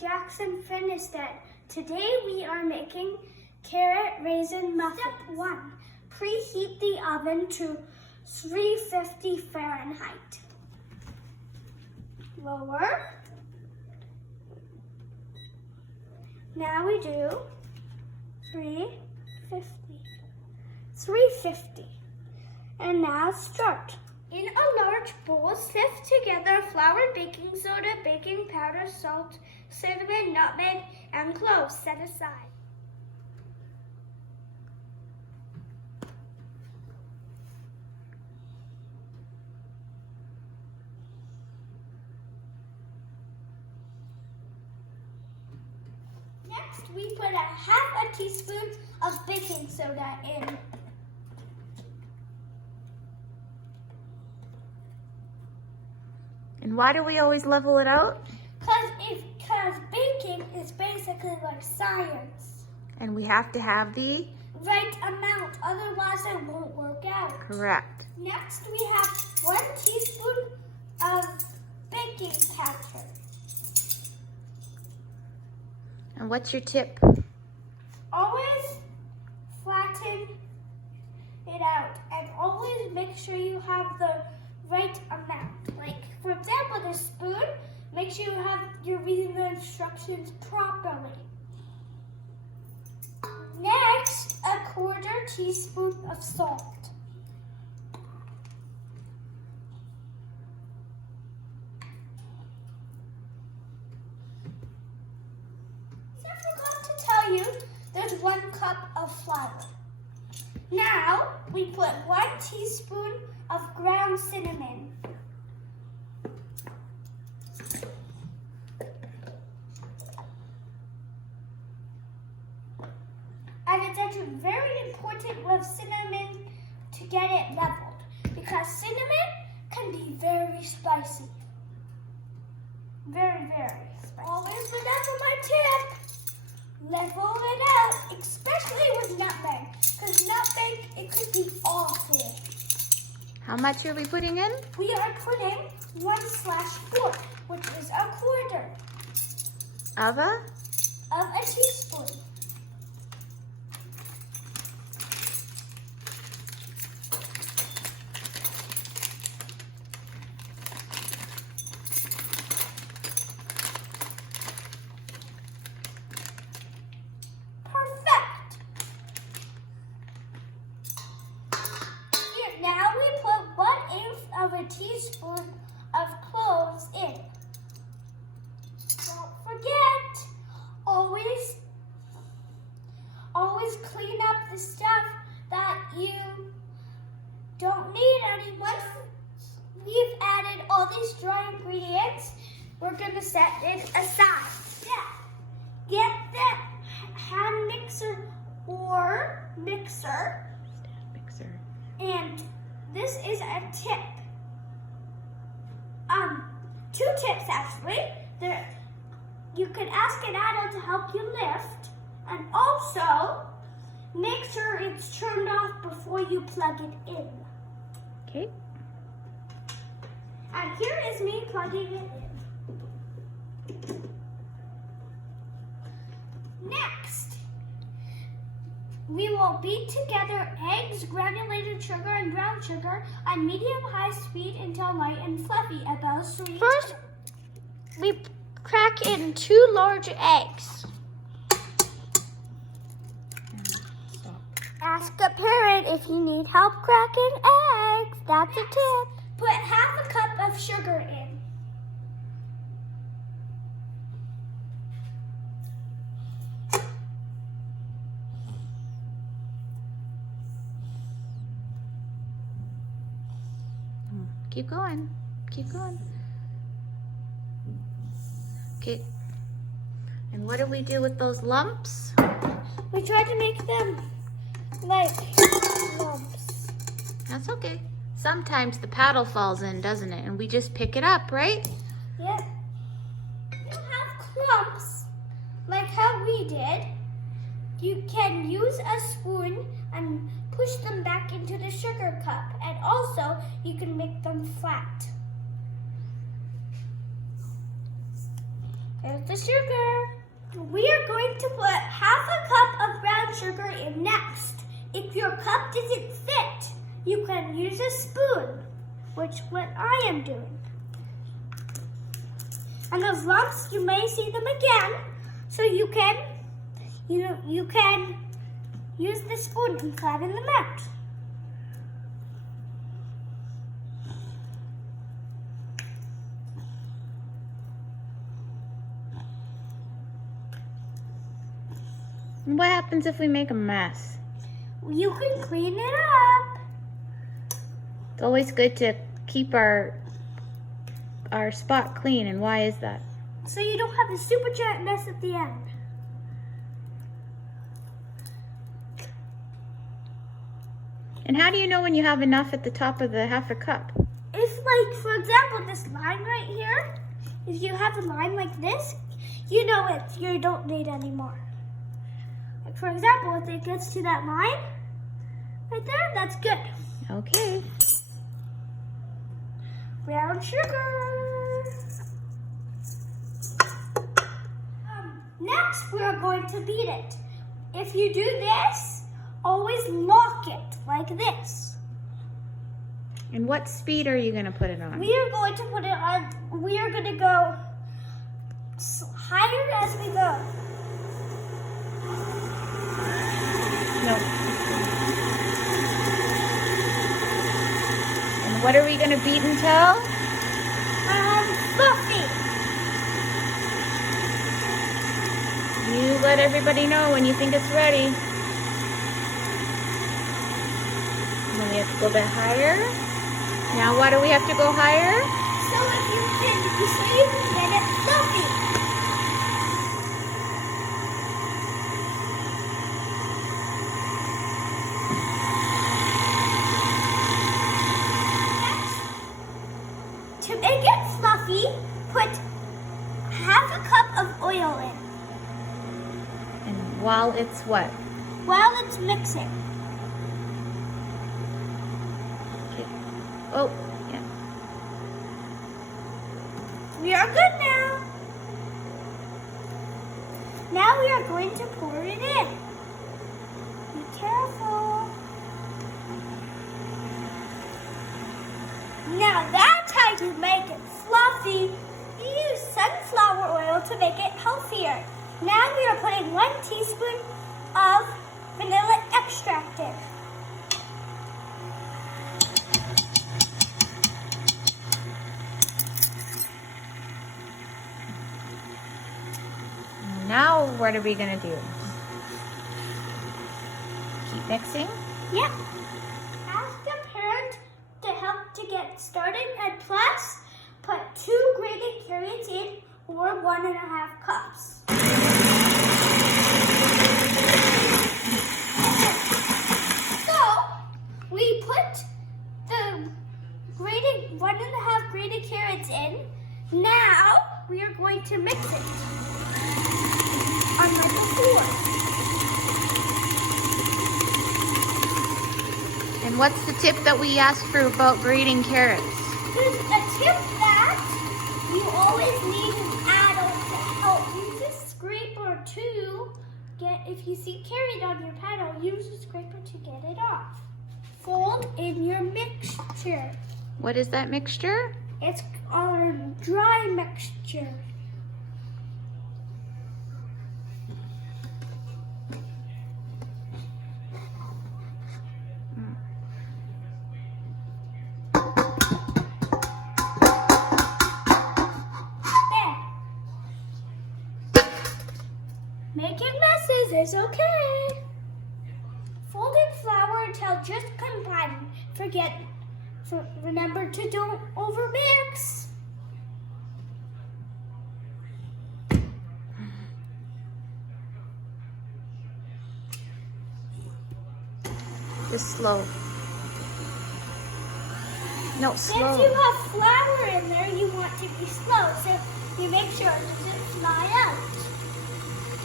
Jackson Finisted. Today we are making carrot raisin muffins. Step 1. Preheat the oven to 350 Fahrenheit. Lower. Now we do 350. And now start. In a large bowl, sift together flour, baking soda, baking powder, salt, cinnamon, nutmeg, and cloves. Set aside. Next, we put half a teaspoon of baking soda in. And why do we always level it out? Because baking is basically like science. And we have to have the right amount, otherwise it won't work out. correct. Next we have 1 teaspoon of baking powder. And what's your tip? Always flatten it out and always make sure you have the right amount. Like, for example, the spoon, make sure you're reading the instructions properly. Next, a 1/4 teaspoon of salt. I forgot to tell you, there's 1 cup of flour. Now, we put 1 teaspoon of ground cinnamon. And it's actually very important with cinnamon to get it leveled, because cinnamon can be very spicy. Very, very spicy. Always remember my tip. Level it out, especially with nutmeg, because nutmeg, it could be awful. How much are we putting in? We are putting 1/4, which is a 1/4 Of of a teaspoon. Perfect. Here, now we put 1/8 of a teaspoon of cloves in. Don't forget, always clean up the stuff that you don't need. And once we've added all these dry ingredients, we're gonna set it aside. Yeah. Get the hand mixer or mixer. mixer. And this is a tip. 2 tips actually. You could ask an adult to help you lift, and also make sure it's turned off before you plug it in. Okay. And here is me plugging it in. Next, we will beat together eggs, granulated sugar, and brown sugar on medium-high speed until light and fluffy, about 3. First, we crack in 2 large eggs. Ask a parent if you need help cracking eggs. That's a tip. Put half a cup of sugar in. Keep going. Keep going. Okay. And what do we do with those lumps? We try to make them like lumps. That's okay. Sometimes the paddle falls in, doesn't it? And we just pick it up, right? Yep. You have clumps like how we did. You can use a spoon and push them back into the sugar cup, and also you can make them flat. There's the sugar. We are going to put half a cup of brown sugar in next. If your cup doesn't fit, you can use a spoon, which what I am doing. And those lumps, you may see them again, so you can use the spoon and flatten them out. What happens if we make a mess? You can clean it up. It's always good to keep our spot clean, and why is that? So you don't have a super giant mess at the end. And how do you know when you have enough at the top of the half a cup? If, like, for example, this line right here, if you have a line like this, you know you don't need any more. Like, for example, if it gets to that line right there, that's good. Okay. Brown sugar. Next, we are going to beat it. If you do this, always lock it like this. And what speed are you going to put it on? We are going to put it on, we are going to go higher as we go. No. And what are we going to beat until? Fluffy. You let everybody know when you think it's ready. And then we have to go a bit higher. Now why do we have to go higher? So you can get it fluffy. To make it fluffy, put half a cup of oil in And while it's what? while it's mixing. Okay. Oh, yeah. We are good now. Now we are going to pour it in. Be careful. Now that's how you make it fluffy. You use sunflower oil to make it healthier. Now we are putting 1 teaspoon of vanilla extract in. Now what are we going to do? Keep mixing. Yep. Ask a parent to help to get started, and plus put 2 grated carrots in or 1.5 cups. So we put the 1.5 grated carrots in. Now we are going to mix it on like a floor. And what's the tip that we asked for about grating carrots? There's a tip that you always need an add-on to help. Use a scraper to if you see carrot on your paddle, use a scraper to get it off. Fold in your mixture. What is that mixture? It's our dry mixture. Making messes is okay. Fold in flour until just combine. Remember to don't overmix. Just slow. No, slow. Since you have flour in there, you want to be slow, so you make sure it doesn't fly out.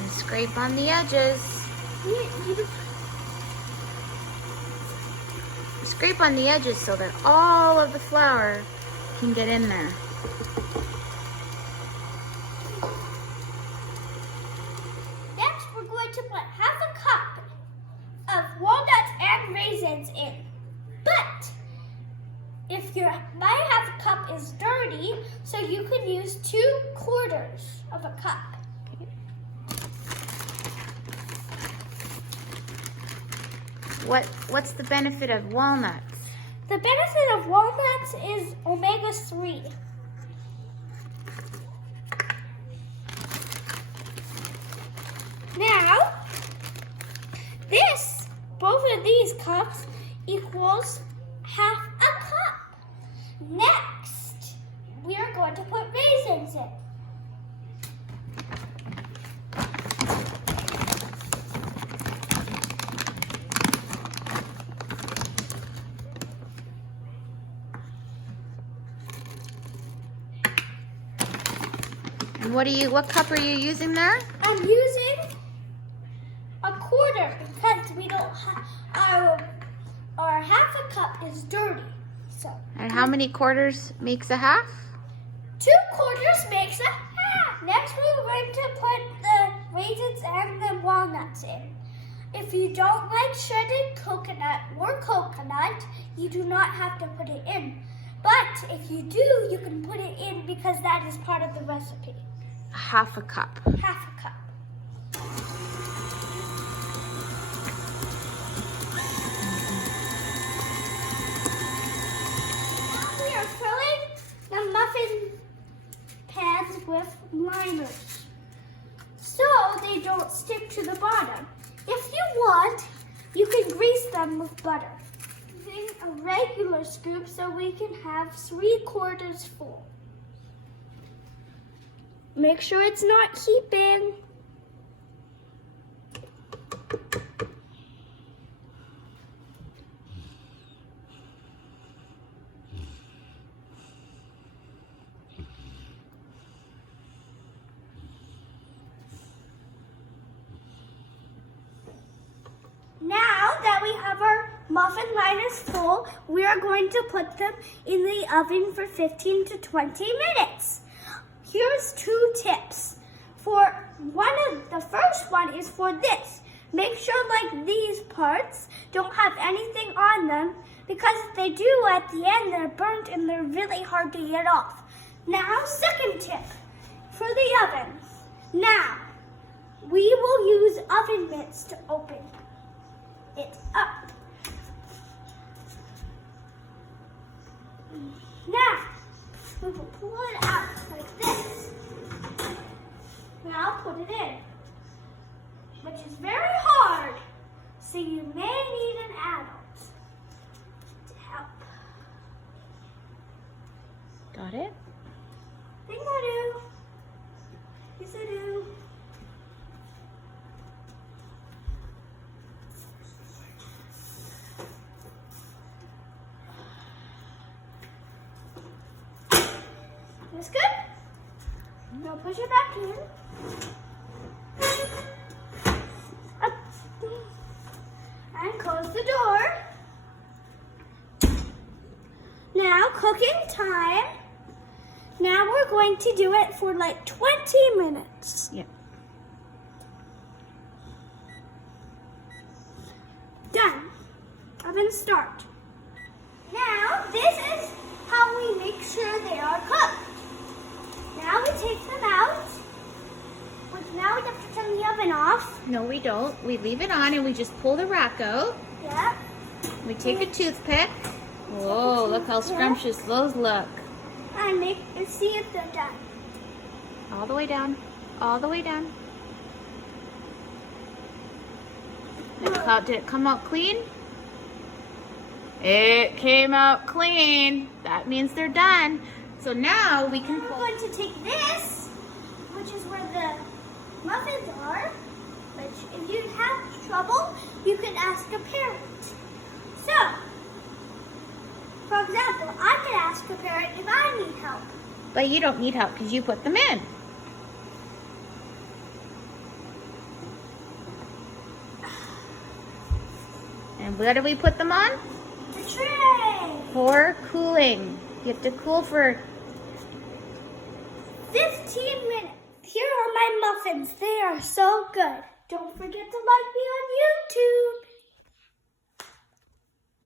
And scrape on the edges. Scrape on the edges so that all of the flour can get in there. put half a cup of walnuts and raisins in. But if my half a cup is dirty, so you can use 2/4 of a cup. What's the benefit of walnuts? The benefit of walnuts is omega-3. Now, both of these cups equals half a cup. Next, we are going to put raisins in. And what cup are you using there? I'm using 1/4 because we don't have our half a cup is dirty. So. And how many quarters makes a half? 2/4 makes a half. Next, we're going to put the raisins and the walnuts in. If you don't like shredded coconut or coconut, you do not have to put it in. But if you do, you can put it in because that is part of the recipe. Half a cup. Half a cup. Now we are filling the muffin pads with liners so they don't stick to the bottom. If you want, you can grease them with butter. Using a regular scoop so we can have 3/4 full. Make sure it's not heaping. Now that we have our muffin liners full, we are going to put them in the oven for 15 to 20 minutes. Here's 2 tips. The first one is for this. Make sure like these parts don't have anything on them because if they do at the end, they're burnt and they're really hard to get off. Now, second tip for the oven. Now, we will use oven mitts to open it up. Now, we will pull it out like this. Now put it in, which is very hard, so you may need an adult to help. Got it? I think I do. Yes, I do. That's good. Now push it back in. Up. And close the door. Now cooking time. Now we're going to do it for like 20 minutes. Yeah. Done. Oven start. Now this is how we make sure they are cooked. Now we take them out. Now we have to turn the oven off. No, we don't. We leave it on and we just pull the rack out. Yeah. We take a toothpick. Whoa, look how scrumptious those look. And see if they're done. All the way down. All the way down. Did it come out clean? It came out clean. That means they're done. So now we can We're pull. going to take this, which is where the muffins are, which if you have trouble, you can ask a parent. So, for example, I could ask a parent if I need help. But you don't need help because you put them in. And where do we put them on? The tray. For cooling. You have to cool for 15 minutes. Here are my muffins. They are so good. Don't forget to like me on YouTube.